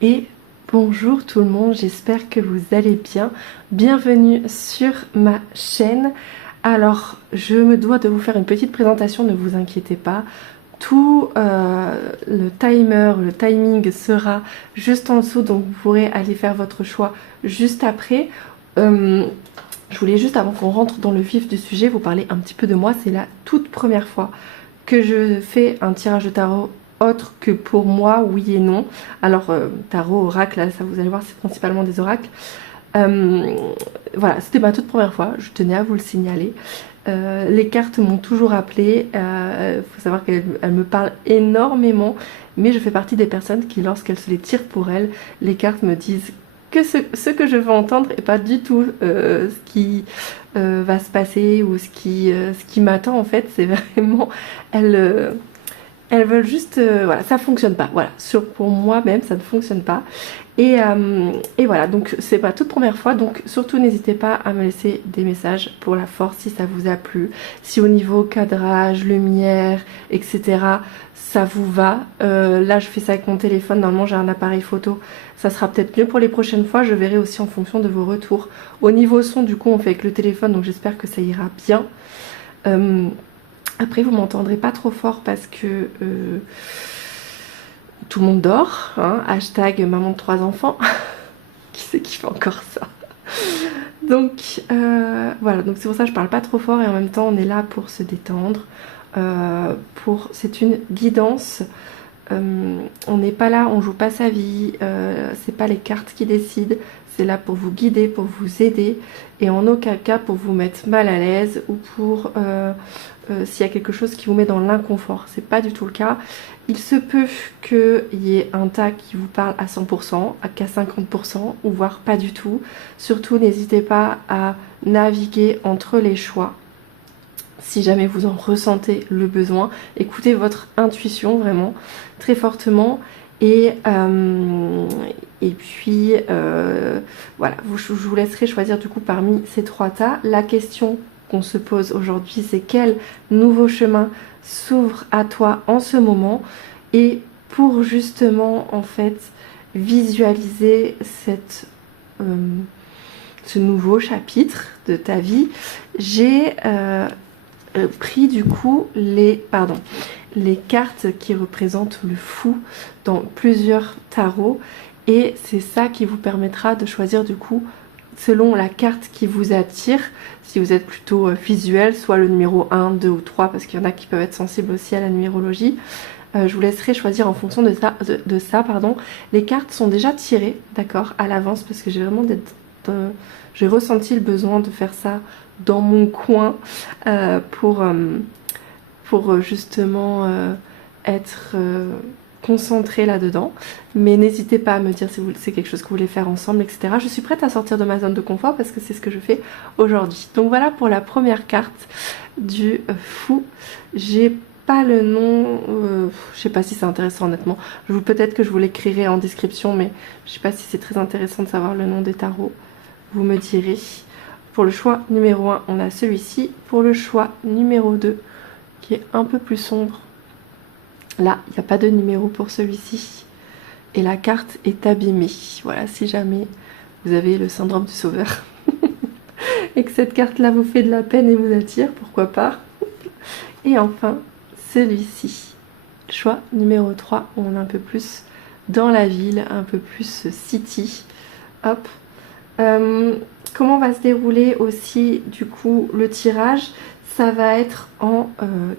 Et bonjour tout le monde, j'espère que vous allez bien. Bienvenue sur ma chaîne. Alors, je me dois de vous faire une petite présentation, ne vous inquiétez pas. Tout le timer, le timing sera juste en dessous, donc vous pourrez aller faire votre choix juste après. Je voulais juste, avant qu'on rentre dans le vif du sujet, vous parler un petit peu de moi. C'est la toute première fois que je fais un tirage de tarot autre que pour moi, oui et non. Alors, tarot, oracle, là, ça vous allez voir, c'est principalement des oracles. Voilà, c'était ma toute première fois, je tenais à vous le signaler. Les cartes m'ont toujours appelé, faut savoir qu'elles me parlent énormément, mais je fais partie des personnes qui, lorsqu'elles se les tirent pour elles, les cartes me disent que ce que je veux entendre et pas du tout ce qui va se passer ou ce qui m'attend en fait. C'est vraiment elles veulent juste voilà, ça fonctionne pas, voilà, pour moi-même ça ne fonctionne pas. Et voilà, donc c'est ma toute première fois, donc surtout n'hésitez pas à me laisser des messages pour la force si ça vous a plu, si au niveau cadrage, lumière, etc. ça vous va. Là je fais ça avec mon téléphone, normalement j'ai un appareil photo, ça sera peut-être mieux pour les prochaines fois, je verrai aussi en fonction de vos retours. Au niveau son, du coup on fait avec le téléphone, donc j'espère que ça ira bien. Après vous m'entendrez pas trop fort parce que tout le monde dort, hein, hashtag maman de 3 enfants. Qui c'est qui fait encore ça? Donc voilà, donc c'est pour ça que je parle pas trop fort et en même temps on est là pour se détendre. C'est une guidance. On n'est pas là, on joue pas sa vie, c'est pas les cartes qui décident, c'est là pour vous guider, pour vous aider et en aucun cas pour vous mettre mal à l'aise ou pour s'il y a quelque chose qui vous met dans l'inconfort, c'est pas du tout le cas. Il se peut qu'il y ait un tas qui vous parle à 100%, qu'à 50% ou voire pas du tout. Surtout n'hésitez pas à naviguer entre les choix. Si jamais vous en ressentez le besoin, écoutez votre intuition vraiment très fortement et puis voilà, je vous laisserai choisir du coup parmi ces 3 tas. La question qu'on se pose aujourd'hui, c'est quel nouveau chemin s'ouvre à toi en ce moment, et pour justement en fait visualiser ce nouveau chapitre de ta vie, j'ai pris du coup les cartes qui représentent le fou dans plusieurs tarots, et c'est ça qui vous permettra de choisir du coup selon la carte qui vous attire. Si vous êtes plutôt visuel, soit le numéro 1, 2 ou 3, parce qu'il y en a qui peuvent être sensibles aussi à la numérologie. Je vous laisserai choisir en fonction de ça, pardon. Les cartes sont déjà tirées, d'accord, à l'avance, parce que j'ai vraiment j'ai ressenti le besoin de faire ça dans mon coin pour justement être concentrée là-dedans. Mais n'hésitez pas à me dire si c'est quelque chose que vous voulez faire ensemble, etc. Je suis prête à sortir de ma zone de confort parce que c'est ce que je fais aujourd'hui. Donc voilà pour la première carte du fou. J'ai pas le nom, je sais pas si c'est intéressant honnêtement. Peut-être que je vous l'écrirai en description, mais je sais pas si c'est très intéressant de savoir le nom des tarots. Vous me direz. Pour le choix numéro 1, on a celui-ci. Pour le choix numéro 2, qui est un peu plus sombre, là, il n'y a pas de numéro pour celui-ci. Et la carte est abîmée. Voilà, si jamais vous avez le syndrome du sauveur et que cette carte-là vous fait de la peine et vous attire, pourquoi pas. Et enfin, celui-ci. Choix numéro 3, on est un peu plus dans la ville, un peu plus city. Hop. Comment va se dérouler aussi du coup le tirage? Ça va être en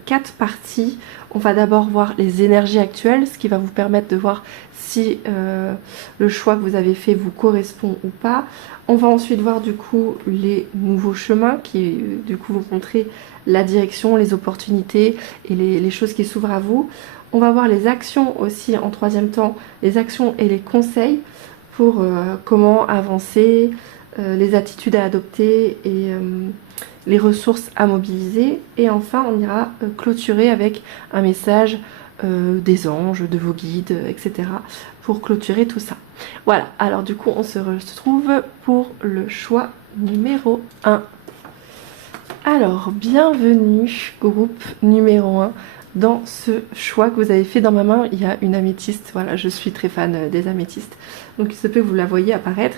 4 parties. On va d'abord voir les énergies actuelles, ce qui va vous permettre de voir si le choix que vous avez fait vous correspond ou pas. On va ensuite voir du coup les nouveaux chemins qui du coup vous montrer la direction, les opportunités et les choses qui s'ouvrent à vous. On va voir les actions aussi en 3e temps, les actions et les conseils pour comment avancer, les attitudes à adopter et les ressources à mobiliser. Et enfin on ira clôturer avec un message des anges, de vos guides, etc. pour clôturer tout ça. Voilà, alors du coup on se retrouve pour le choix numéro 1. Alors bienvenue groupe numéro 1 dans ce choix que vous avez fait. Dans ma main, il y a une améthyste. Voilà, je suis très fan des améthystes. Donc il se peut que vous la voyez apparaître.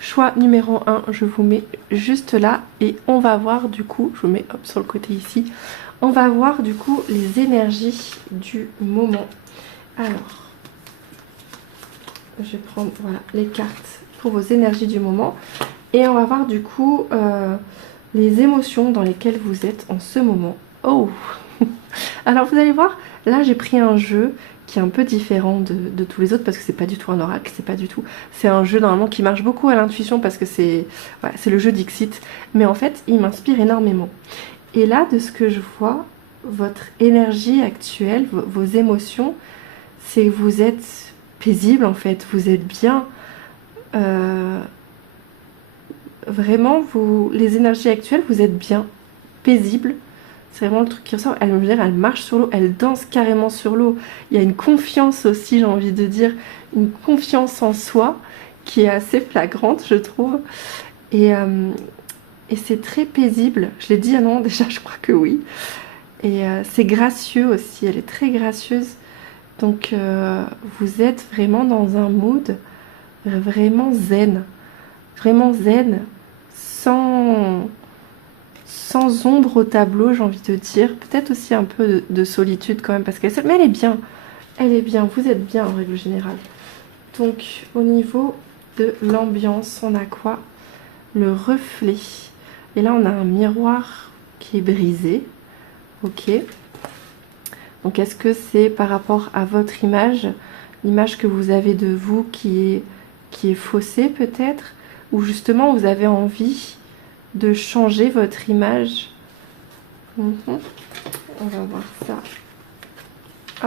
Choix numéro 1, je vous mets juste là. Et on va voir du coup, je vous mets hop, sur le côté ici. On va voir du coup les énergies du moment. Alors, je vais prendre voilà, les cartes pour vos énergies du moment. Et on va voir du coup les émotions dans lesquelles vous êtes en ce moment. Oh! Alors vous allez voir, là j'ai pris un jeu qui est un peu différent de tous les autres parce que c'est pas du tout un oracle, c'est pas du tout. C'est un jeu normalement qui marche beaucoup à l'intuition parce que c'est voilà, le jeu Dixit. Mais en fait, il m'inspire énormément. Et là, de ce que je vois, votre énergie actuelle, vos émotions, c'est que vous êtes paisible en fait, vous êtes bien. Vraiment, les énergies actuelles, vous êtes bien, paisible. C'est vraiment le truc qui ressort. Elle veut dire, elle marche sur l'eau, elle danse carrément sur l'eau. Il y a une confiance aussi, j'ai envie de dire, une confiance en soi qui est assez flagrante, je trouve. Et c'est très paisible. Je l'ai dit, ah non, déjà, je crois que oui. Et c'est gracieux aussi, elle est très gracieuse. Donc, vous êtes vraiment dans un mood vraiment zen. Vraiment zen, sans ombre au tableau, j'ai envie de dire. Peut-être aussi un peu de solitude quand même, parce qu'elle mais elle est bien, vous êtes bien en règle générale. Donc au niveau de l'ambiance, on a quoi? Le reflet. Et là on a un miroir qui est brisé. Ok. Donc est-ce que c'est par rapport à votre image, l'image que vous avez de vous qui est faussée peut-être? Ou justement vous avez envie de changer votre image. On va voir ça.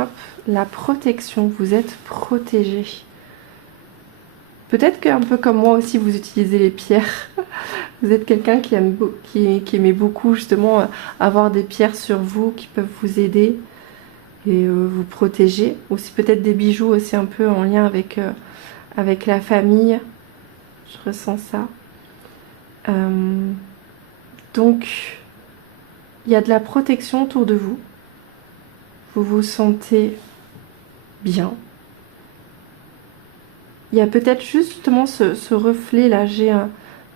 Hop, la protection, vous êtes protégé. Peut-être qu'un peu comme moi aussi vous utilisez les pierres. Vous êtes quelqu'un qui aimait beaucoup justement avoir des pierres sur vous qui peuvent vous aider et vous protéger. Aussi peut-être des bijoux aussi un peu en lien avec la famille. Je ressens ça. Donc, il y a de la protection autour de vous. Vous vous sentez bien. Il y a peut-être justement ce reflet là. J'ai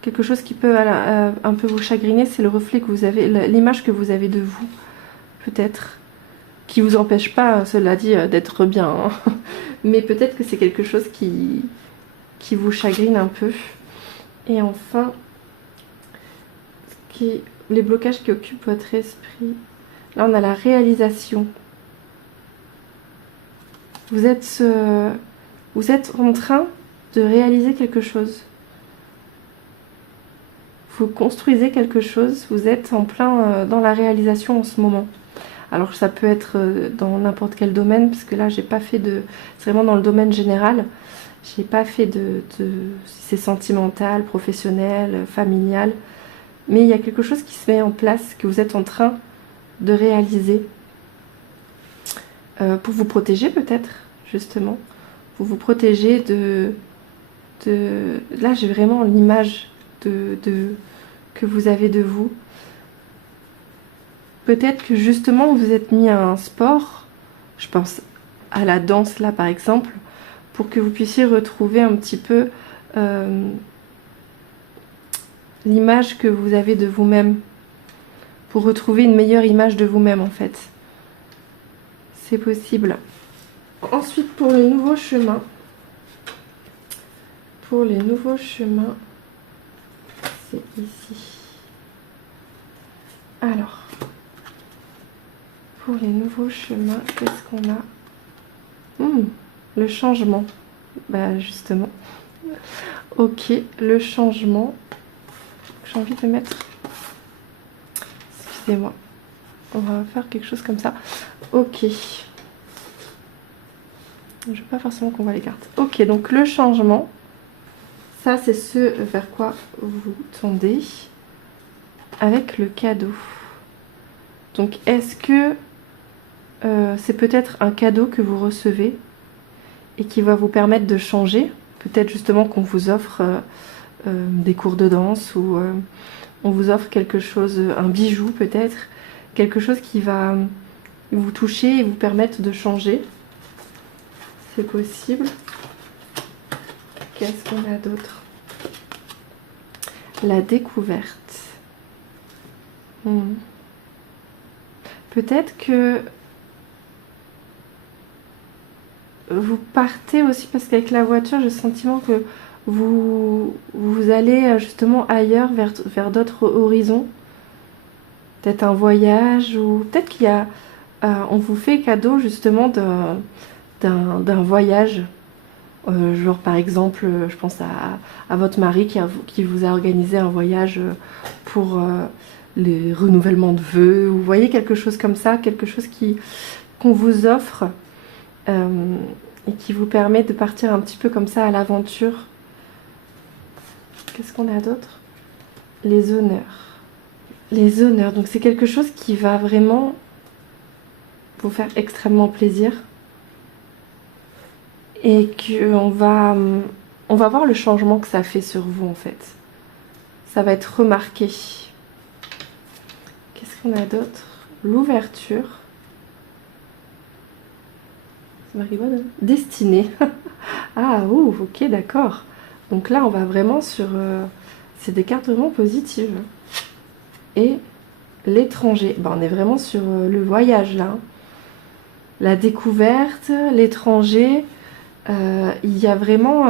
quelque chose qui peut un peu vous chagriner. C'est le reflet que vous avez, l'image que vous avez de vous, peut-être. Qui vous empêche pas, cela dit, d'être bien. Hein. Mais peut-être que c'est quelque chose qui vous chagrine un peu. Et enfin, les blocages qui occupent votre esprit. Là, on a la réalisation. Vous êtes en train de réaliser quelque chose. Vous construisez quelque chose. Vous êtes en plein dans la réalisation en ce moment. Alors, ça peut être dans n'importe quel domaine, parce que là, j'ai pas fait de... C'est vraiment dans le domaine général. J'ai pas fait si c'est sentimental, professionnel, familial. Mais il y a quelque chose qui se met en place, que vous êtes en train de réaliser. Pour vous protéger peut-être, justement. Pour vous protéger de... Là, j'ai vraiment l'image que vous avez de vous. Peut-être que justement, vous êtes mis à un sport. Je pense à la danse, là, par exemple. Pour que vous puissiez retrouver un petit peu l'image que vous avez de vous-même. Pour retrouver une meilleure image de vous-même, en fait. C'est possible. Ensuite, pour les nouveaux chemins. Pour les nouveaux chemins, c'est ici. Alors, pour les nouveaux chemins, qu'est-ce qu'on a? Le changement. Bah, justement. Ok, le changement. J'ai envie de mettre... Excusez-moi. On va faire quelque chose comme ça. Ok. Je veux pas forcément qu'on voit les cartes. Ok, donc le changement. Ça, c'est ce vers quoi vous tendez. Avec le cadeau. Donc, est-ce que c'est peut-être un cadeau que vous recevez et qui va vous permettre de changer? Peut-être justement qu'on vous offre des cours de danse ou on vous offre quelque chose, un bijou peut-être, quelque chose qui va vous toucher et vous permettre de changer. C'est possible. Qu'est-ce qu'on a d'autre? La découverte. Peut-être que vous partez aussi parce qu'avec la voiture, j'ai le sentiment que vous allez justement ailleurs, vers d'autres horizons. Peut-être un voyage ou peut-être qu'il y a... on vous fait cadeau justement d'un voyage. Genre par exemple, je pense à votre mari qui vous a organisé un voyage pour les renouvellements de vœux. Vous voyez quelque chose comme ça, quelque chose qu'on vous offre et qui vous permet de partir un petit peu comme ça à l'aventure. Qu'est-ce qu'on a d'autre? Les honneurs. Les honneurs, donc c'est quelque chose qui va vraiment vous faire extrêmement plaisir. Et qu'on va voir le changement que ça fait sur vous en fait. Ça va être remarqué. Qu'est-ce qu'on a d'autre? L'ouverture. Ça m'arrive, hein? Destinée. Ah, ouh, ok, d'accord. Donc là, on va vraiment sur... c'est des cartes vraiment positives. Et l'étranger. Ben, on est vraiment sur le voyage là. La découverte, l'étranger... il y a vraiment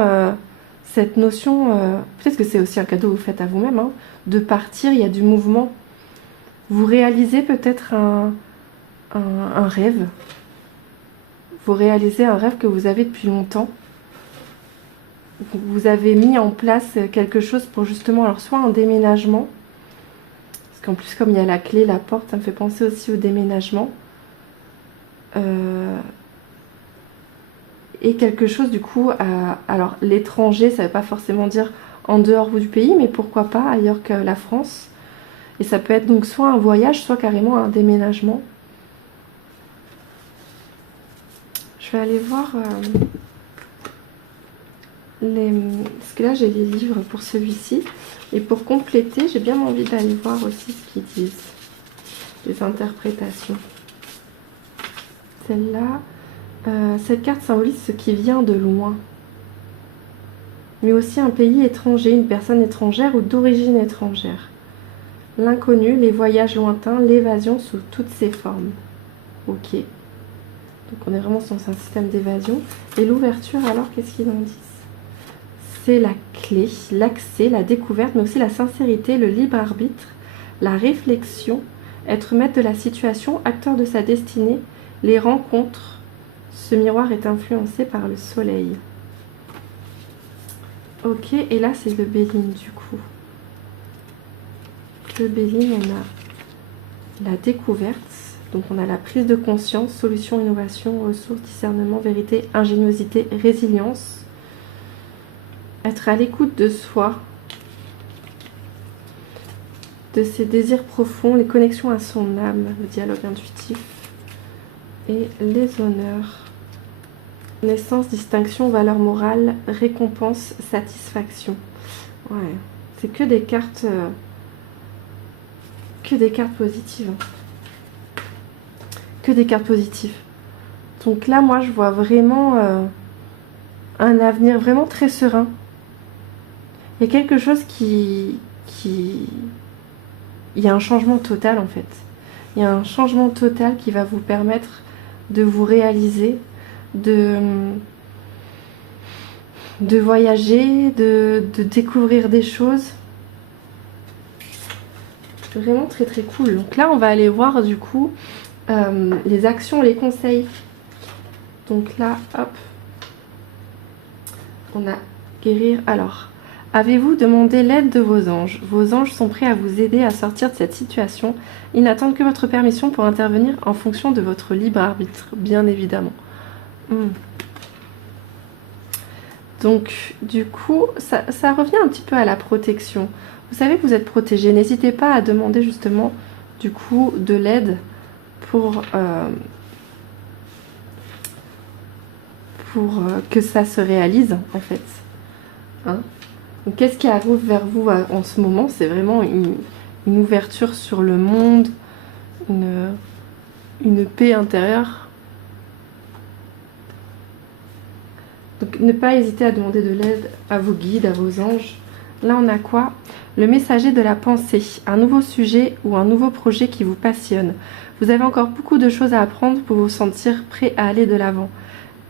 cette notion, peut-être que c'est aussi un cadeau que vous faites à vous-même, hein, de partir, il y a du mouvement. Vous réalisez peut-être un rêve. Vous réalisez un rêve que vous avez depuis longtemps. Vous avez mis en place quelque chose pour justement, alors soit un déménagement, parce qu'en plus comme il y a la clé, la porte, ça me fait penser aussi au déménagement. Et quelque chose du coup, alors l'étranger, ça ne veut pas forcément dire en dehors du pays, mais pourquoi pas ailleurs que la France. Et ça peut être donc soit un voyage, soit carrément un déménagement. Je vais aller voir parce que là j'ai les livres pour celui-ci. Et pour compléter, j'ai bien envie d'aller voir aussi ce qu'ils disent. Les interprétations. Celle-là... cette carte symbolise ce qui vient de loin, mais aussi un pays étranger, une personne étrangère ou d'origine étrangère. L'inconnu, les voyages lointains, l'évasion sous toutes ses formes. Ok. Donc on est vraiment dans un système d'évasion. Et l'ouverture, alors qu'est-ce qu'ils en disent? C'est la clé, l'accès, la découverte, mais aussi la sincérité, le libre arbitre, la réflexion, être maître de la situation, acteur de sa destinée, les rencontres. Ce miroir est influencé par le soleil. Ok, et là c'est le Béline du coup. Le Béline, on a la découverte. Donc on a la prise de conscience, solution, innovation, ressources, discernement, vérité, ingéniosité, résilience. Être à l'écoute de soi, de ses désirs profonds, les connexions à son âme, le dialogue intuitif et les honneurs. Naissance, distinction, valeur morale, récompense, satisfaction. Ouais, c'est que des cartes positives. Que des cartes positives. Donc là, moi, je vois vraiment un avenir vraiment très serein. Il y a quelque chose il y a un changement total en fait. Il y a un changement total qui va vous permettre de vous réaliser, de voyager, de découvrir des choses. Vraiment très très cool. Donc là on va aller voir du coup les actions, les conseils. Donc là hop, on a guérir. Alors, avez-vous demandé l'aide de vos anges? Vos anges sont prêts à vous aider à sortir de cette situation. Ils n'attendent que votre permission pour intervenir en fonction de votre libre arbitre, bien évidemment. Donc, du coup, ça revient un petit peu à la protection. Vous savez que vous êtes protégé. N'hésitez pas à demander justement, du coup, de l'aide pour que ça se réalise, en fait. Hein? Donc, qu'est-ce qui arrive vers vous en ce moment? C'est vraiment une ouverture sur le monde, une paix intérieure. Donc ne pas hésiter à demander de l'aide à vos guides, à vos anges. Là on a quoi? Le messager de la pensée, un nouveau sujet ou un nouveau projet qui vous passionne. Vous avez encore beaucoup de choses à apprendre pour vous sentir prêt à aller de l'avant.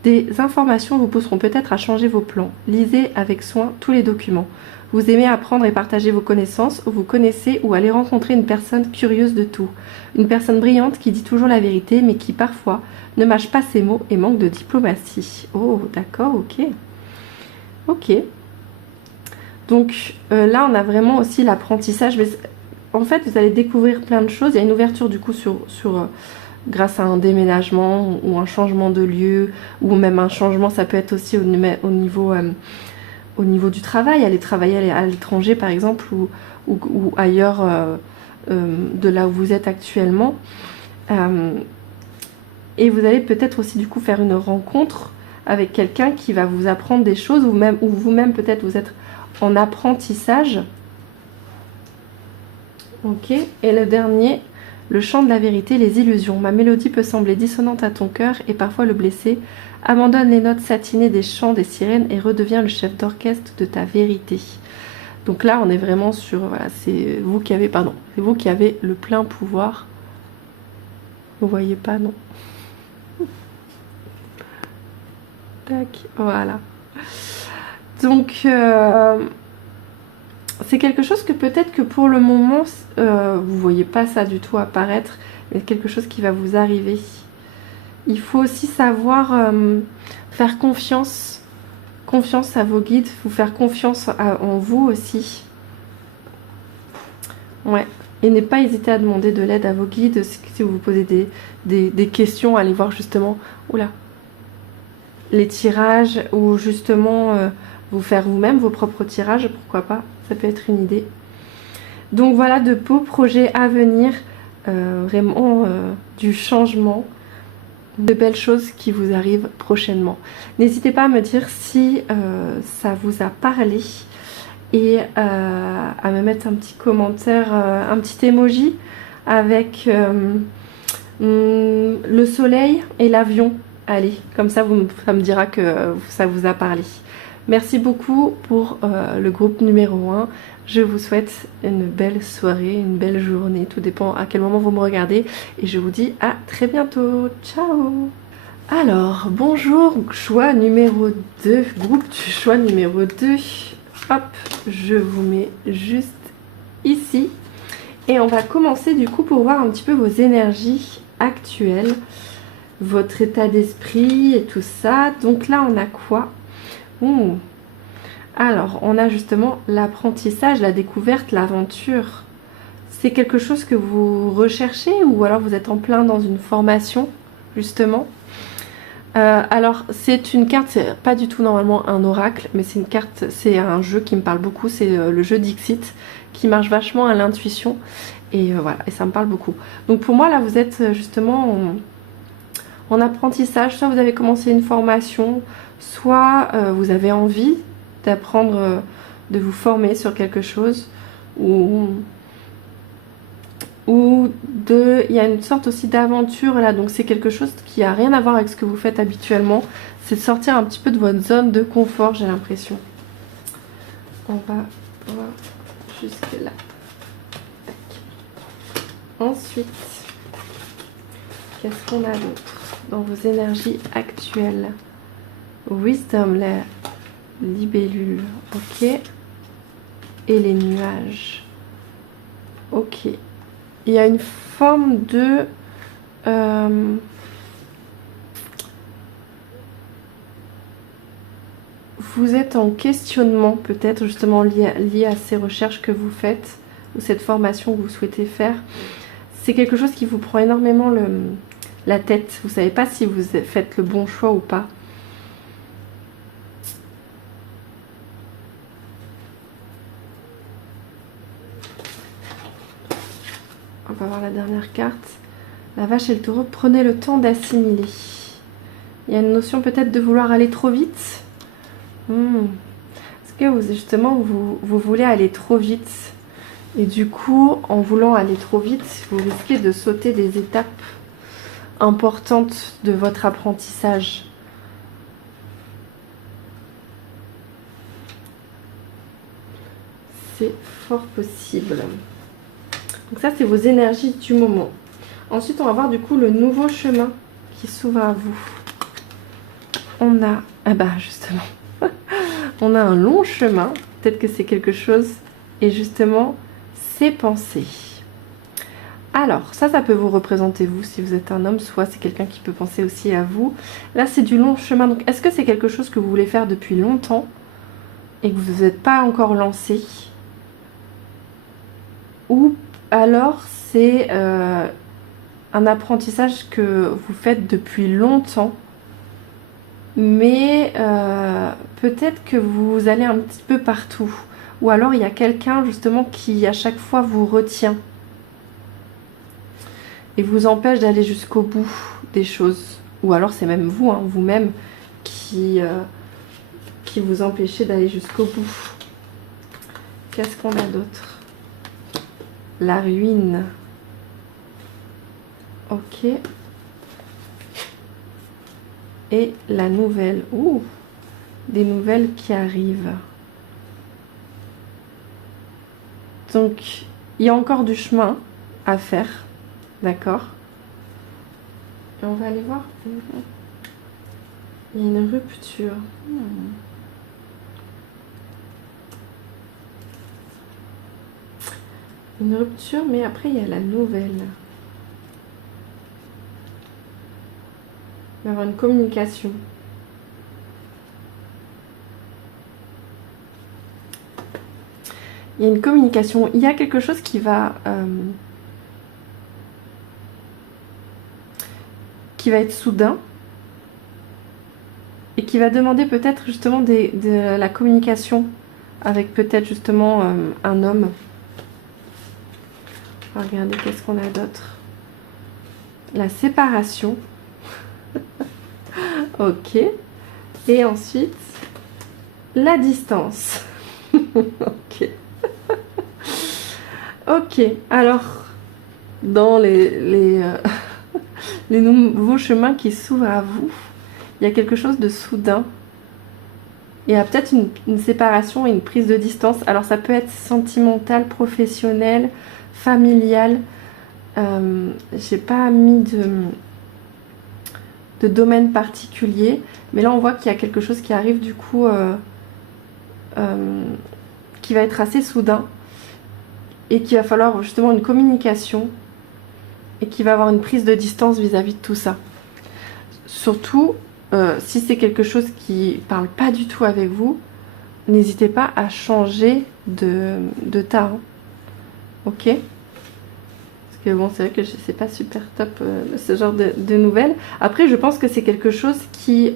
Des informations vous pousseront peut-être à changer vos plans. Lisez avec soin tous les documents. Vous aimez apprendre et partager vos connaissances, ou vous connaissez ou allez rencontrer une personne curieuse de tout. Une personne brillante qui dit toujours la vérité mais qui parfois ne mâche pas ses mots et manque de diplomatie. Oh d'accord, ok. Ok. Donc là on a vraiment aussi l'apprentissage. En fait vous allez découvrir plein de choses. Il y a une ouverture du coup grâce à un déménagement ou un changement de lieu, ou même un changement, ça peut être aussi au niveau du travail, aller travailler à l'étranger par exemple, ou ailleurs de là où vous êtes actuellement. Et vous allez peut-être aussi du coup faire une rencontre avec quelqu'un qui va vous apprendre des choses, ou vous-même peut-être vous êtes en apprentissage. Ok, et le dernier, le chant de la vérité, les illusions. Ma mélodie peut sembler dissonante à ton cœur et parfois le blesser. Abandonne les notes satinées des chants des sirènes et redeviens le chef d'orchestre de ta vérité. Donc là, on est vraiment sur... Voilà, c'est vous qui avez le plein pouvoir. Vous voyez pas, non? Tac, voilà. Donc... c'est quelque chose que peut-être que pour le moment, vous voyez pas ça du tout apparaître, mais quelque chose qui va vous arriver. Il faut aussi savoir faire confiance à vos guides, vous faire confiance en vous aussi. Ouais. Et ne pas hésiter à demander de l'aide à vos guides si vous vous posez des questions, allez voir justement les tirages, ou justement vous faire vous-même vos propres tirages, pourquoi pas. Ça peut être une idée. Donc voilà, de beaux projets à venir, vraiment du changement, de belles choses qui vous arrivent prochainement. N'hésitez pas à me dire si ça vous a parlé, et à me mettre un petit commentaire, un petit emoji avec le soleil et l'avion. Allez, comme ça me dira que ça vous a parlé. Merci beaucoup pour le groupe numéro 1. Je vous souhaite une belle soirée, une belle journée. Tout dépend à quel moment vous me regardez. Et je vous dis à très bientôt. Ciao! Alors, bonjour, choix numéro 2. Groupe du choix numéro 2. Hop, je vous mets juste ici. Et on va commencer du coup pour voir un petit peu vos énergies actuelles. Votre état d'esprit et tout ça. Donc là, on a quoi? Alors, on a justement l'apprentissage, la découverte, l'aventure. C'est quelque chose que vous recherchez, ou alors vous êtes en plein dans une formation, justement. Alors, c'est une carte, c'est pas du tout normalement un oracle, mais c'est une carte, c'est un jeu qui me parle beaucoup, c'est le jeu Dixit, qui marche vachement à l'intuition. Et voilà, et ça me parle beaucoup. Donc pour moi, là, vous êtes justement en apprentissage. Soit vous avez commencé une formation, soit vous avez envie d'apprendre, de vous former sur quelque chose, il y a une sorte aussi d'aventure là. Donc c'est quelque chose qui a rien à voir avec ce que vous faites habituellement. C'est de sortir un petit peu de votre zone de confort, j'ai l'impression. On va voir jusque là. Ensuite, qu'est-ce qu'on a d'autre dans vos énergies actuelles? Wisdom, la libellule, ok. Et les nuages, ok. Il y a une forme de... vous êtes en questionnement peut-être, justement lié à ces recherches que vous faites, ou cette formation que vous souhaitez faire. C'est quelque chose qui vous prend énormément la tête. Vous ne savez pas si vous faites le bon choix ou pas. On va voir la dernière carte. La vache et le taureau, prenez le temps d'assimiler. Il y a une notion peut-être de vouloir aller trop vite. Est-ce que justement vous voulez aller trop vite? Et du coup, en voulant aller trop vite, vous risquez de sauter des étapes. importante de votre apprentissage. C'est fort possible. Donc ça, c'est vos énergies du moment. Ensuite, on va voir du coup le nouveau chemin qui s'ouvre à vous. On a, ah bah justement, on a un long chemin. Peut-être que c'est quelque chose. Et justement, c'est penser. Alors, ça peut vous représenter vous si vous êtes un homme, soit c'est quelqu'un qui peut penser aussi à vous. Là, c'est du long chemin. Donc, est-ce que c'est quelque chose que vous voulez faire depuis longtemps et que vous n'êtes pas encore lancé? Ou alors, c'est un apprentissage que vous faites depuis longtemps, mais peut-être que vous allez un petit peu partout. Ou alors, il y a quelqu'un justement qui, à chaque fois, vous retient et vous empêche d'aller jusqu'au bout des choses. Ou alors c'est même vous, hein, vous-même, qui vous empêchez d'aller jusqu'au bout. Qu'est-ce qu'on a d'autre? La ruine. Ok. Et la nouvelle. Ouh, des nouvelles qui arrivent. Donc, il y a encore du chemin à faire. D'accord. Et on va aller voir. Il y a une rupture. Une rupture, mais après il y a la nouvelle. Il va y avoir une communication. Il y a une communication. Il y a quelque chose qui va être soudain et qui va demander peut-être justement de la communication avec peut-être justement un homme. Regardez, qu'est-ce qu'on a d'autre? La séparation. Ok. Et ensuite, la distance. Ok. Ok. Alors, dans les nouveaux chemins qui s'ouvrent à vous, il y a quelque chose de soudain. Il y a peut-être une séparation et une prise de distance. Alors ça peut être sentimental, professionnel, familial. J'ai pas mis de domaine particulier, mais là on voit qu'il y a quelque chose qui arrive du coup qui va être assez soudain et qu'il va falloir justement une communication et qui va avoir une prise de distance vis-à-vis de tout ça. Surtout si c'est quelque chose qui parle pas du tout avec vous, n'hésitez pas à changer de tas. Hein. Ok? Parce que bon, c'est vrai que c'est pas super top ce genre de nouvelles. Après, je pense que c'est quelque chose qui,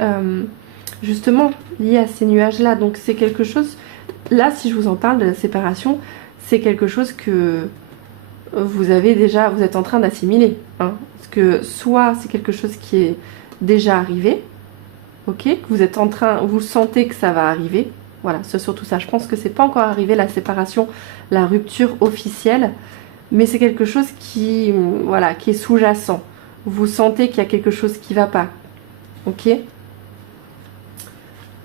justement, lié à ces nuages-là. Donc c'est quelque chose, là, si je vous en parle de la séparation, c'est quelque chose que vous avez déjà, vous êtes en train d'assimiler. Hein. Parce que soit c'est quelque chose qui est déjà arrivé, ok, que vous êtes en train, vous sentez que ça va arriver. Voilà, c'est surtout ça. Je pense que c'est pas encore arrivé la séparation, la rupture officielle, mais c'est quelque chose qui, voilà, qui est sous-jacent. Vous sentez qu'il y a quelque chose qui va pas. Ok.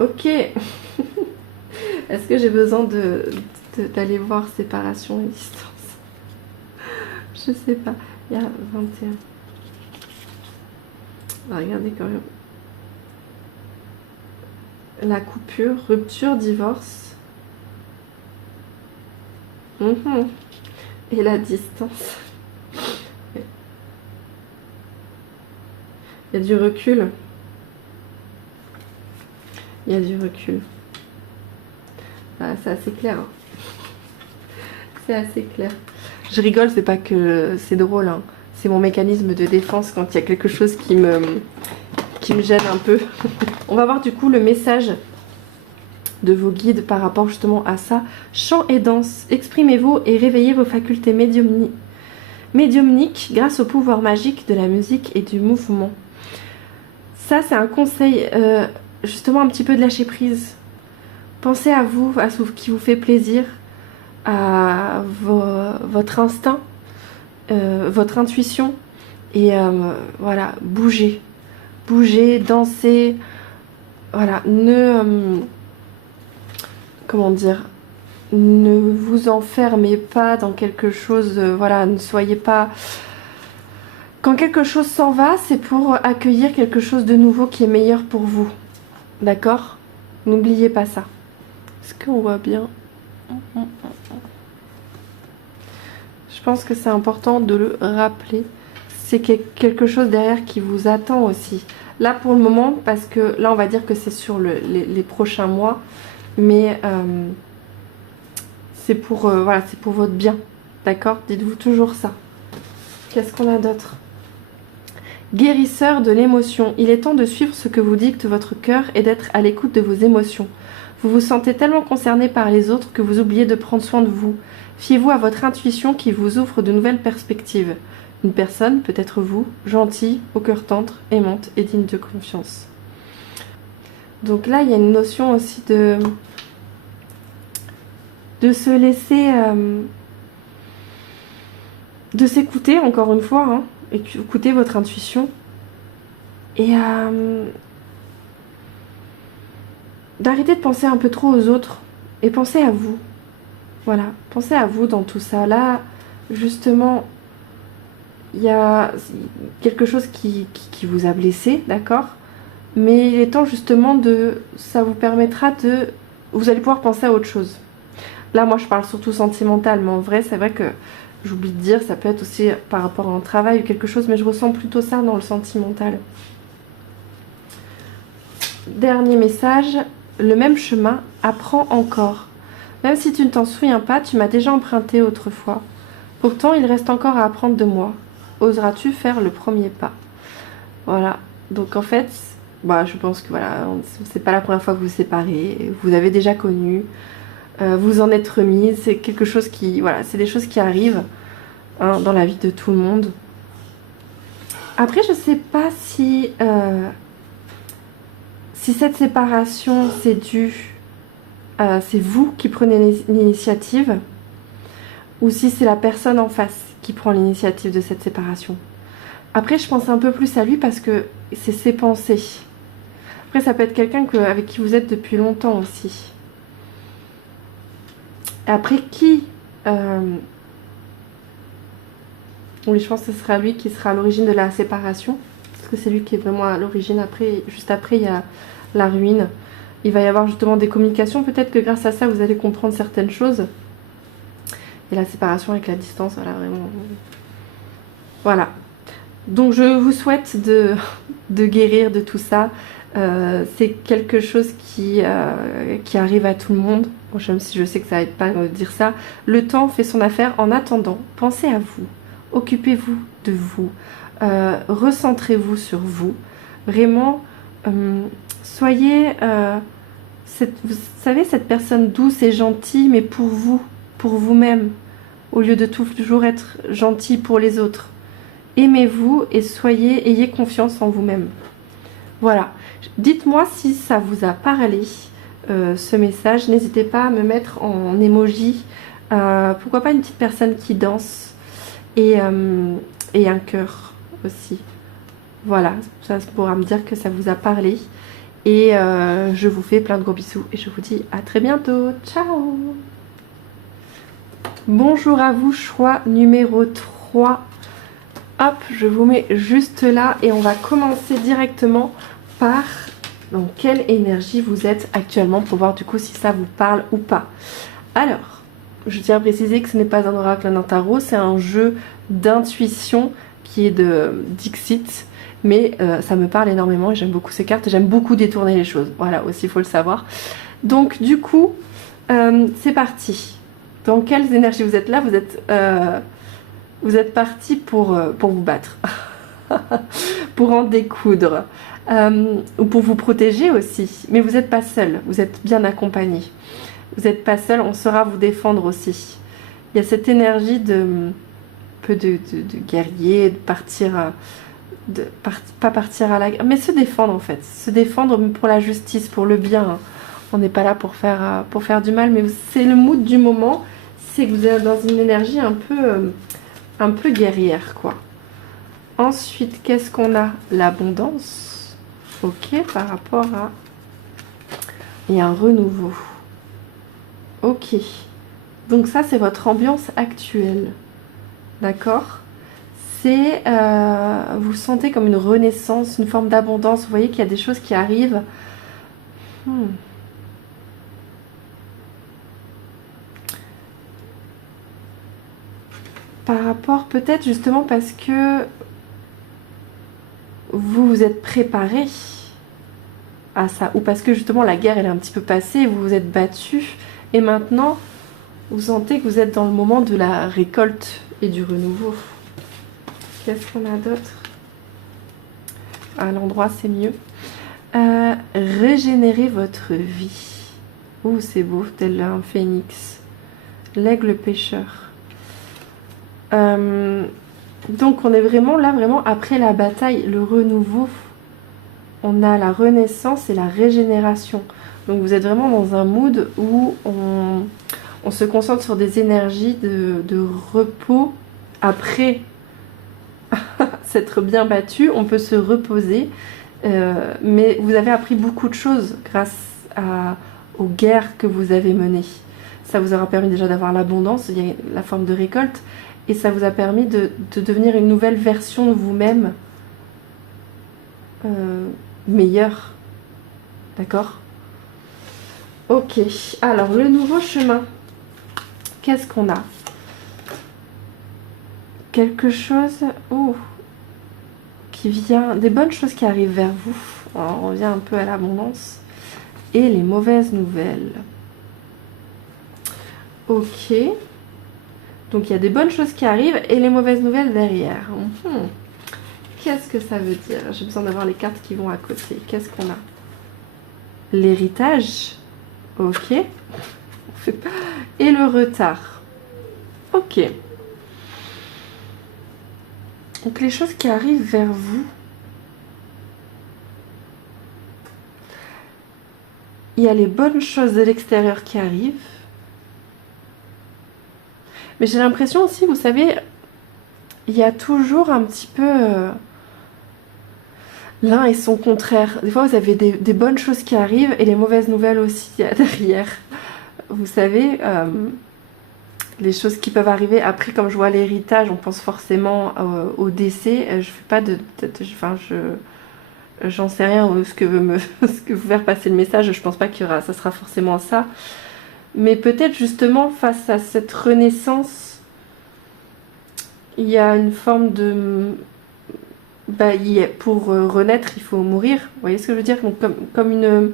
Ok. Est-ce que j'ai besoin d'aller voir séparation et distance? Je sais pas. Il y a 21. On va regarder quand même. La coupure, rupture, divorce. Et la distance. Il y a du recul. Il y a du recul. Ah, c'est assez clair. Hein. C'est assez clair. Je rigole, c'est pas que c'est drôle. Hein. C'est mon mécanisme de défense quand il y a quelque chose qui me gêne un peu. On va voir du coup le message de vos guides par rapport justement à ça. Chant et danse, exprimez-vous et réveillez vos facultés médiumniques grâce au pouvoir magique de la musique et du mouvement. Ça, c'est un conseil justement un petit peu de lâcher prise. Pensez à vous, à ce qui vous fait plaisir, à votre instinct, votre intuition, Et voilà, bougez. Bougez, dansez. Voilà, comment dire, ne vous enfermez pas dans quelque chose, voilà, ne soyez pas... Quand quelque chose s'en va, c'est pour accueillir quelque chose de nouveau qui est meilleur pour vous. D'accord? N'oubliez pas ça. Est-ce qu'on voit bien? Je pense que c'est important de le rappeler. C'est quelque chose derrière qui vous attend aussi. Là pour le moment, parce que là on va dire que c'est sur les prochains mois, mais c'est pour, voilà, c'est pour votre bien. D'accord? Dites-vous toujours ça. Qu'est-ce qu'on a d'autre? Guérisseur de l'émotion. Il est temps de suivre ce que vous dicte votre cœur et d'être à l'écoute de vos émotions. Vous vous sentez tellement concerné par les autres que vous oubliez de prendre soin de vous. Fiez-vous à votre intuition qui vous ouvre de nouvelles perspectives. Une personne, peut-être vous, gentille, au cœur tendre, aimante et digne de confiance. Donc là, il y a une notion aussi de se laisser... de s'écouter, encore une fois, hein, écouter votre intuition. Et d'arrêter de penser un peu trop aux autres et penser à vous. Voilà, pensez à vous dans tout ça. Là, justement, il y a quelque chose qui vous a blessé, d'accord? Mais il est temps justement ça vous permettra de... Vous allez pouvoir penser à autre chose. Là, moi, je parle surtout sentimental, mais en vrai, c'est vrai que, j'oublie de dire, ça peut être aussi par rapport à un travail ou quelque chose, mais je ressens plutôt ça dans le sentimental. Dernier message, le même chemin, apprends encore. Même si tu ne t'en souviens pas, tu m'as déjà emprunté autrefois. Pourtant, il reste encore à apprendre de moi. Oseras-tu faire le premier pas? Voilà. Donc en fait, bah, je pense que voilà, c'est pas la première fois que vous vous séparez. Vous avez déjà connu. Vous en êtes remise. C'est quelque chose qui... Voilà, c'est des choses qui arrivent hein, dans la vie de tout le monde. Après, je sais pas si... si cette séparation, c'est dû... c'est vous qui prenez l'initiative ou si c'est la personne en face qui prend l'initiative de cette séparation. Après, je pense un peu plus à lui parce que c'est ses pensées. Après, ça peut être quelqu'un avec qui vous êtes depuis longtemps aussi. Après, qui oui, je pense que ce sera lui qui sera à l'origine de la séparation. Parce que c'est lui qui est vraiment à l'origine. Après, juste après, il y a la ruine. Il va y avoir justement des communications. Peut-être que grâce à ça, vous allez comprendre certaines choses. Et la séparation avec la distance, voilà, vraiment... Voilà. Donc, je vous souhaite de guérir de tout ça. C'est quelque chose qui arrive à tout le monde. Bon, même si je sais que ça n'aide pas de dire ça. Le temps fait son affaire. En attendant, pensez à vous. Occupez-vous de vous. Recentrez-vous sur vous. Vraiment, soyez... vous savez, cette personne douce et gentille, mais pour vous, pour vous-même, au lieu de toujours être gentil pour les autres. Aimez-vous et ayez confiance en vous-même. Voilà. Dites-moi si ça vous a parlé, ce message. N'hésitez pas à me mettre en emoji. Pourquoi pas une petite personne qui danse et un cœur aussi. Voilà, ça pourra me dire que ça vous a parlé. Et je vous fais plein de gros bisous et je vous dis à très bientôt. Ciao! Bonjour à vous, choix numéro 3. Hop, je vous mets juste là et on va commencer directement par dans quelle énergie vous êtes actuellement pour voir du coup si ça vous parle ou pas. Alors, je tiens à préciser que ce n'est pas un oracle, un tarot, c'est un jeu d'intuition qui est de Dixit. Mais ça me parle énormément et j'aime beaucoup ces cartes et j'aime beaucoup détourner les choses. Voilà, aussi il faut le savoir. Donc du coup, c'est parti. Dans quelles énergies vous êtes là? Vous êtes parti pour vous battre. Pour en découdre. Ou pour vous protéger aussi. Mais vous n'êtes pas seul, vous êtes bien accompagné. Vous n'êtes pas seul, on saura vous défendre aussi. Il y a cette énergie de guerrier, de partir... pas partir à la guerre, mais se défendre en fait. Se défendre pour la justice, pour le bien. Hein. On n'est pas là pour faire du mal, mais c'est le mood du moment. C'est que vous êtes dans une énergie un peu guerrière, quoi. Ensuite, qu'est-ce qu'on a? L'abondance. Ok, par rapport à... Il y a un renouveau. Ok. Donc ça, c'est votre ambiance actuelle. D'accord? C'est... vous sentez comme une renaissance, une forme d'abondance. Vous voyez qu'il y a des choses qui arrivent. Par rapport, peut-être justement parce que vous vous êtes préparé à ça, ou parce que justement la guerre elle est un petit peu passée, vous vous êtes battu et maintenant vous sentez que vous êtes dans le moment de la récolte et du renouveau. Qu'est-ce qu'on a d'autre? À l'endroit c'est mieux. Régénérer votre vie. Ouh, c'est beau, tel un phénix. L'aigle pêcheur. Donc on est vraiment là, vraiment après la bataille, le renouveau. On a la renaissance et la régénération. Donc vous êtes vraiment dans un mood où on se concentre sur des énergies de repos. Après s'être bien battu, on peut se reposer. Mais vous avez appris beaucoup de choses grâce aux guerres que vous avez menées. Ça vous aura permis déjà d'avoir l'abondance, il y a la forme de récolte. Et ça vous a permis de devenir une nouvelle version de vous-même. Meilleur. D'accord? Ok. Alors, le nouveau chemin. Qu'est-ce qu'on a? Quelque chose qui vient... Des bonnes choses qui arrivent vers vous. Alors, on revient un peu à l'abondance. Et les mauvaises nouvelles. Ok. Donc, il y a des bonnes choses qui arrivent et les mauvaises nouvelles derrière. Qu'est-ce que ça veut dire? J'ai besoin d'avoir les cartes qui vont à côté. Qu'est-ce qu'on a? L'héritage. Ok. Et le retard. Ok. Donc les choses qui arrivent vers vous. Il y a les bonnes choses de l'extérieur qui arrivent. Mais j'ai l'impression aussi, vous savez, il y a toujours un petit peu... l'un et son contraire. Des fois, vous avez des bonnes choses qui arrivent et les mauvaises nouvelles aussi derrière. Vous savez, les choses qui peuvent arriver. Après, comme je vois l'héritage, on pense forcément au décès. Je fais pas j'en sais rien ce que veut faire passer le message. Je pense pas ça sera forcément ça. Mais peut-être justement face à cette renaissance, il y a une forme de... pour renaître, il faut mourir. Vous voyez ce que je veux dire? Donc, comme une...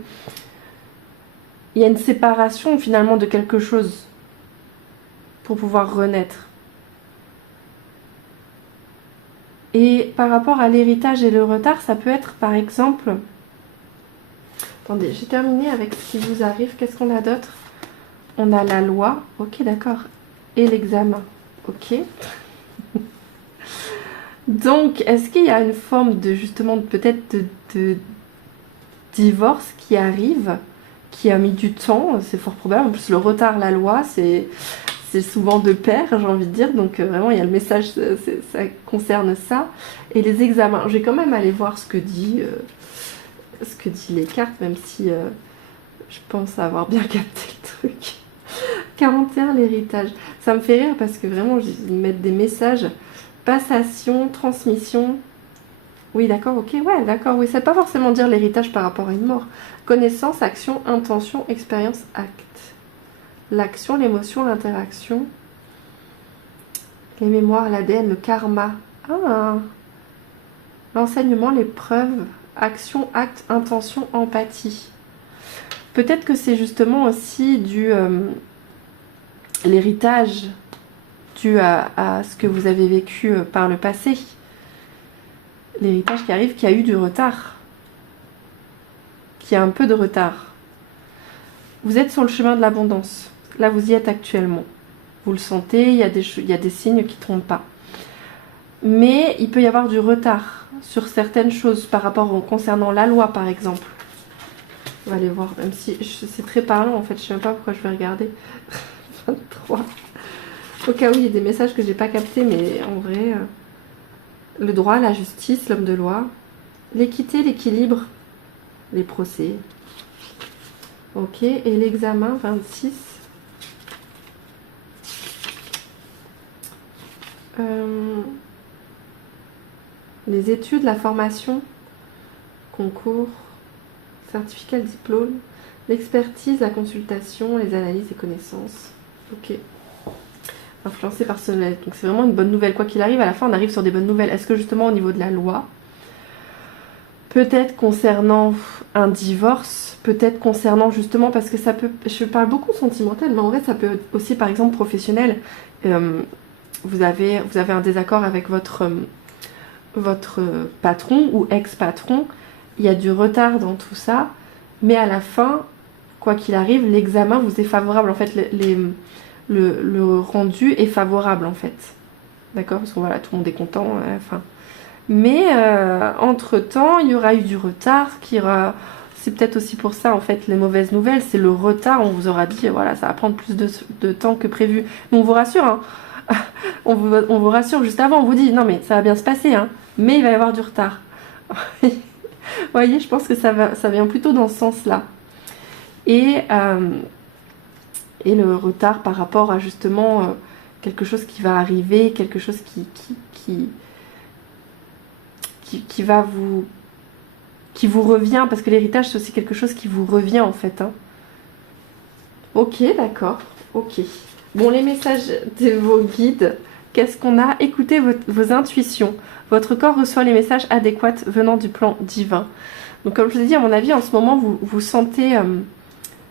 Il y a une séparation finalement de quelque chose pour pouvoir renaître. Et par rapport à l'héritage et le retard, ça peut être par exemple... Attendez, j'ai terminé avec ce qui vous arrive. Qu'est-ce qu'on a d'autre? On a la loi. Ok, d'accord. Et l'examen. Ok. Donc, est-ce qu'il y a une forme de, justement, peut-être de divorce qui arrive, qui a mis du temps? C'est fort probable. En plus, le retard, la loi, c'est souvent de pair, j'ai envie de dire. Donc, vraiment, il y a le message, ça concerne ça. Et les examens. Je vais quand même aller voir ce que dit les cartes, même si je pense avoir bien capté le truc. 41, l'héritage. Ça me fait rire parce que vraiment, ils mettent des messages... Passation, transmission. Oui, d'accord, ok, ouais, d'accord, oui. Ça ne veut pas forcément dire l'héritage par rapport à une mort. Connaissance, action, intention, expérience, acte. L'action, l'émotion, l'interaction. Les mémoires, l'ADN, le karma. Ah. L'enseignement, l'épreuve, action, acte, intention, empathie. Peut-être que c'est justement aussi l'héritage dû à ce que vous avez vécu par le passé. L'héritage qui arrive, qui a eu du retard. Qui a un peu de retard. Vous êtes sur le chemin de l'abondance. Là, vous y êtes actuellement. Vous le sentez, il y a des signes qui ne trompent pas. Mais il peut y avoir du retard sur certaines choses par rapport concernant la loi, par exemple. On va aller voir, même si c'est très parlant, en fait. Je ne sais même pas pourquoi je vais regarder. 23. Au cas où il y a des messages que j'ai pas captés, mais en vrai, le droit, la justice, l'homme de loi, l'équité, l'équilibre, les procès. Ok, et l'examen 26. Les études, la formation, concours, certificat, le diplôme, l'expertise, la consultation, les analyses et connaissances. Ok. Influencé par ce donc c'est vraiment une bonne nouvelle. Quoi qu'il arrive, à la fin, on arrive sur des bonnes nouvelles. Est-ce que justement au niveau de la loi, peut-être concernant un divorce, peut-être concernant justement, parce que ça peut, je parle beaucoup sentimental, mais en vrai ça peut être aussi par exemple professionnel. Vous avez un désaccord avec votre patron ou ex-patron, il y a du retard dans tout ça, mais à la fin, quoi qu'il arrive, l'examen vous est favorable. En fait, le rendu est favorable en fait. D'accord? Parce que voilà, tout le monde est content. Enfin. Mais entre-temps, il y aura eu du retard. C'est peut-être aussi pour ça, en fait, les mauvaises nouvelles, c'est le retard. On vous aura dit, voilà, ça va prendre plus de temps que prévu. Mais on vous rassure, hein. On vous rassure juste avant, on vous dit, non mais ça va bien se passer, hein, mais il va y avoir du retard. Vous voyez, je pense que ça vient plutôt dans ce sens-là. Et le retard par rapport à justement quelque chose qui va arriver, quelque chose qui va qui vous revient, parce que l'héritage c'est aussi quelque chose qui vous revient en fait. Hein. Ok, d'accord, ok. Bon, les messages de vos guides, qu'est-ce qu'on a? Écoutez vos intuitions. Votre corps reçoit les messages adéquats venant du plan divin. Donc comme je vous ai dit, à mon avis, en ce moment, vous sentez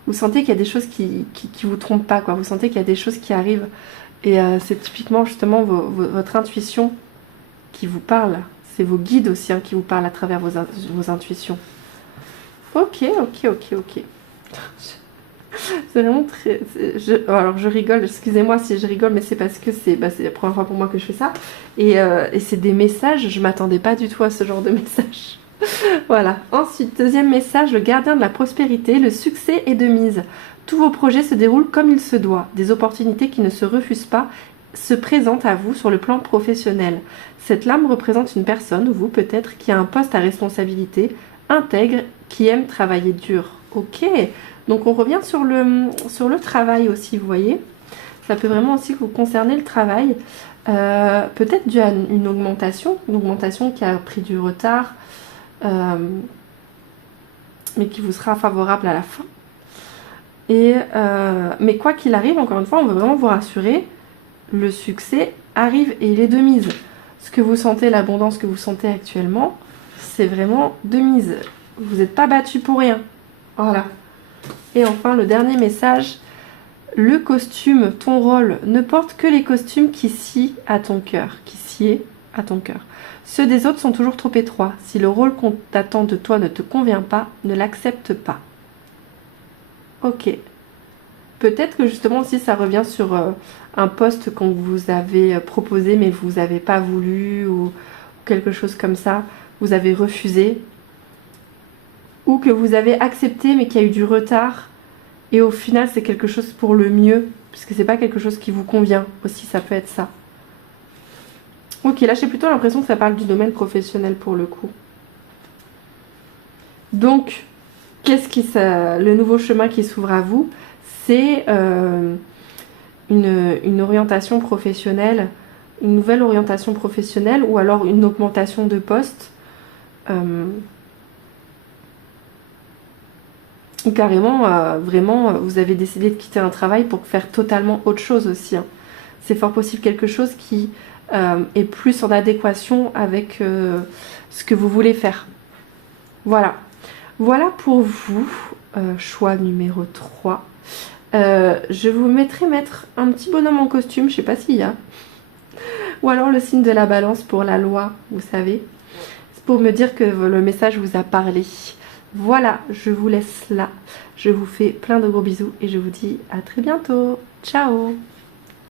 qu'il y a des choses qui vous trompent pas, quoi. Vous sentez qu'il y a des choses qui arrivent. Et c'est typiquement justement votre intuition qui vous parle. C'est vos guides aussi hein, qui vous parlent à travers vos intuitions. Ok. C'est vraiment très... alors je rigole, excusez-moi si je rigole, mais c'est parce que c'est la première fois pour moi que je fais ça. Et c'est des messages, je m'attendais pas du tout à ce genre de message. Voilà. Ensuite, deuxième message, le gardien de la prospérité, le succès est de mise. Tous vos projets se déroulent comme il se doit. Des opportunités qui ne se refusent pas se présentent à vous sur le plan professionnel. Cette lame représente une personne, vous peut-être, qui a un poste à responsabilité, intègre, qui aime travailler dur. Ok. Donc on revient sur le travail aussi, vous voyez. Ça peut vraiment aussi vous concerner le travail. Peut-être dû à une augmentation qui a pris du retard, mais qui vous sera favorable à la fin. Mais quoi qu'il arrive, encore une fois, on veut vraiment vous rassurer, le succès arrive et il est de mise. Ce que vous sentez, l'abondance que vous sentez actuellement, c'est vraiment de mise. Vous n'êtes pas battu pour rien. Voilà. Et enfin, le dernier message, le costume, ton rôle, ne porte que les costumes qui sient à ton cœur, Ceux des autres sont toujours trop étroits. Si le rôle qu'on t'attend de toi ne te convient pas, ne l'accepte pas. Ok. Peut-être que justement aussi ça revient sur un poste qu'on vous avait proposé mais vous n'avez pas voulu ou quelque chose comme ça. Vous avez refusé. Ou que vous avez accepté mais qu'il y a eu du retard et au final c'est quelque chose pour le mieux puisque c'est pas quelque chose qui vous convient aussi, ça peut être ça. Ok, là j'ai plutôt l'impression que ça parle du domaine professionnel pour le coup. Donc le nouveau chemin qui s'ouvre à vous, c'est une orientation professionnelle, une nouvelle orientation professionnelle ou alors une augmentation de poste. Ou carrément, vraiment, vous avez décidé de quitter un travail pour faire totalement autre chose aussi. Hein. C'est fort possible quelque chose qui est plus en adéquation avec ce que vous voulez faire. Voilà. Voilà pour vous, choix numéro 3. Je vous mettre un petit bonhomme en costume, je sais pas s'il y a. Ou alors le signe de la balance pour la loi, vous savez. C'est pour me dire que le message vous a parlé. Voilà, je vous laisse là. Je vous fais plein de gros bisous et je vous dis à très bientôt. Ciao!